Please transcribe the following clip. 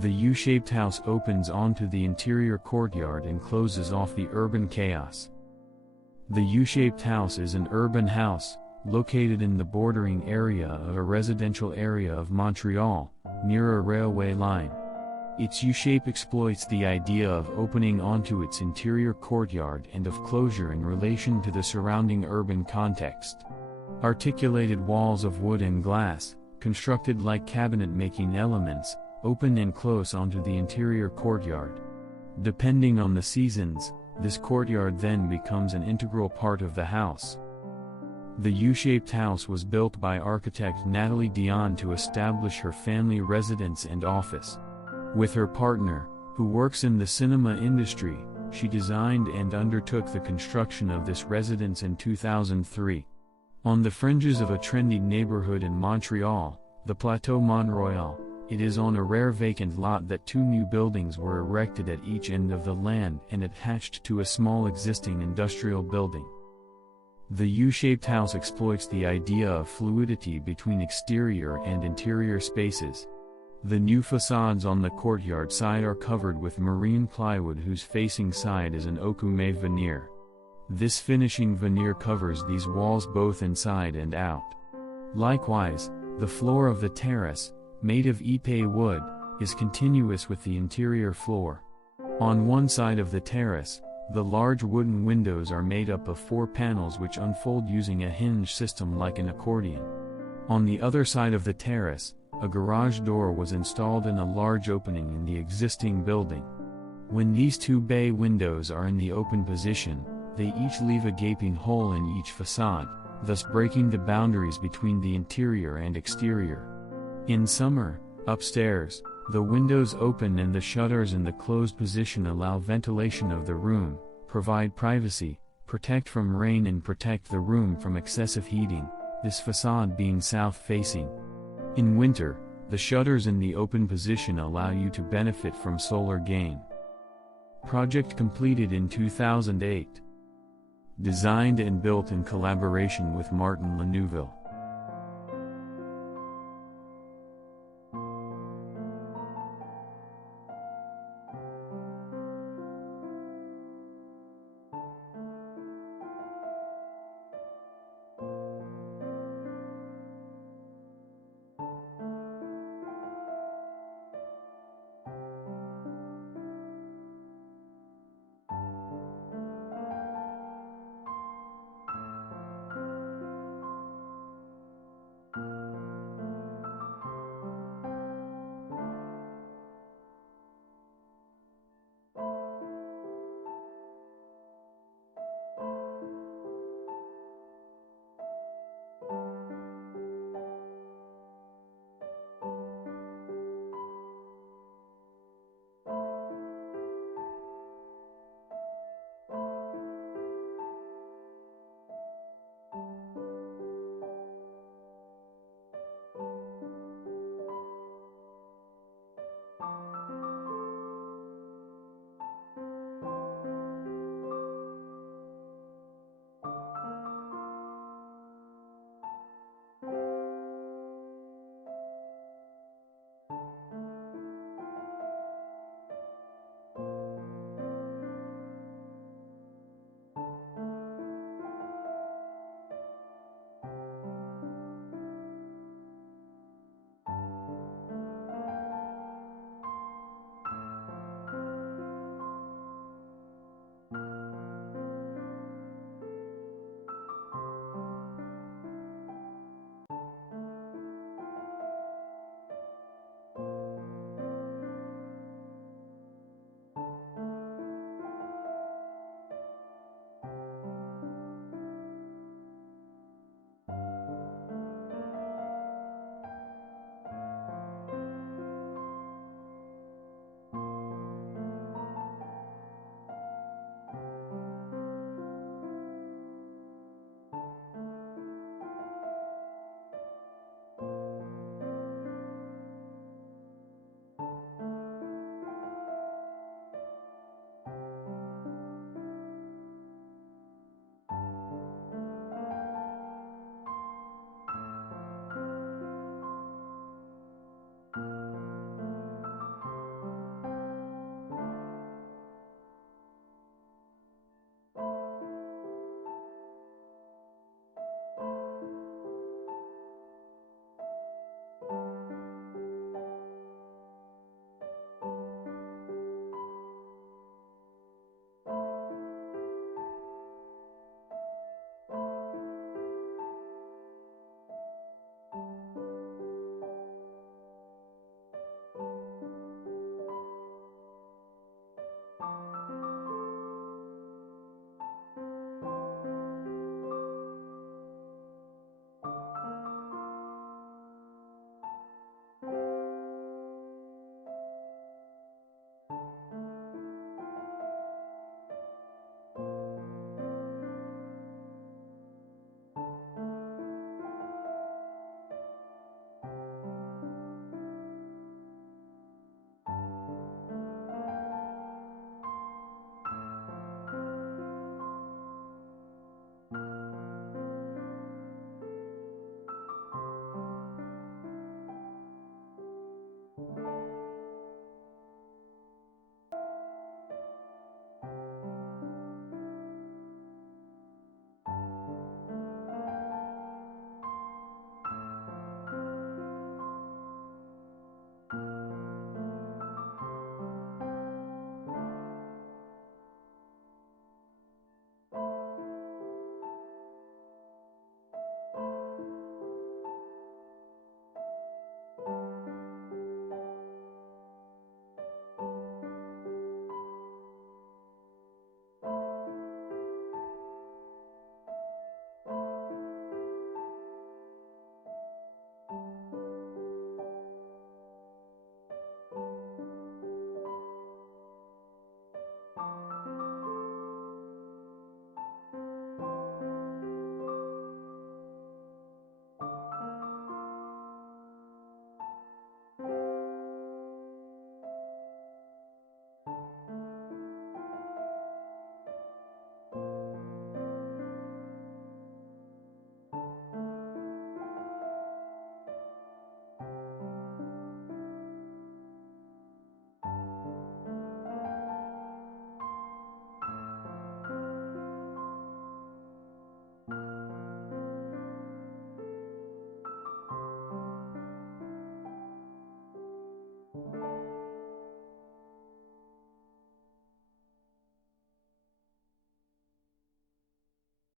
The U-shaped house opens onto the interior courtyard and closes off the urban chaos. The U-shaped house is an urban house, located in the bordering area of a residential area of Montreal, near a railway line. Its U-shape exploits the idea of opening onto its interior courtyard and of closure in relation to the surrounding urban context. Articulated walls of wood and glass, constructed like cabinet-making elements, open and close onto the interior courtyard. Depending on the seasons, this courtyard then becomes an integral part of the house. The U-shaped house was built by architect Natalie Dionne to establish her family residence and office. With her partner, who works in the cinema industry, she designed and undertook the construction of this residence in 2003. On the fringes of a trendy neighborhood in Montreal, the Plateau Mont-Royal, it is on a rare vacant lot that two new buildings were erected at each end of the land and attached to a small existing industrial building. The U-shaped house exploits the idea of fluidity between exterior and interior spaces. The new facades on the courtyard side are covered with marine plywood whose facing side is an okume veneer. This finishing veneer covers these walls both inside and out. Likewise, the floor of the terrace, made of ipe wood, is continuous with the interior floor. On one side of the terrace, the large wooden windows are made up of 4 panels which unfold using a hinge system like an accordion. On the other side of the terrace, a garage door was installed in a large opening in the existing building. When these 2 bay windows are in the open position, they each leave a gaping hole in each facade, thus breaking the boundaries between the interior and exterior. In summer, upstairs, the windows open and the shutters in the closed position allow ventilation of the room, provide privacy, protect from rain and protect the room from excessive heating, this facade being south-facing. In winter, the shutters in the open position allow you to benefit from solar gain. Project completed in 2008. Designed and built in collaboration with Martin Lenouville.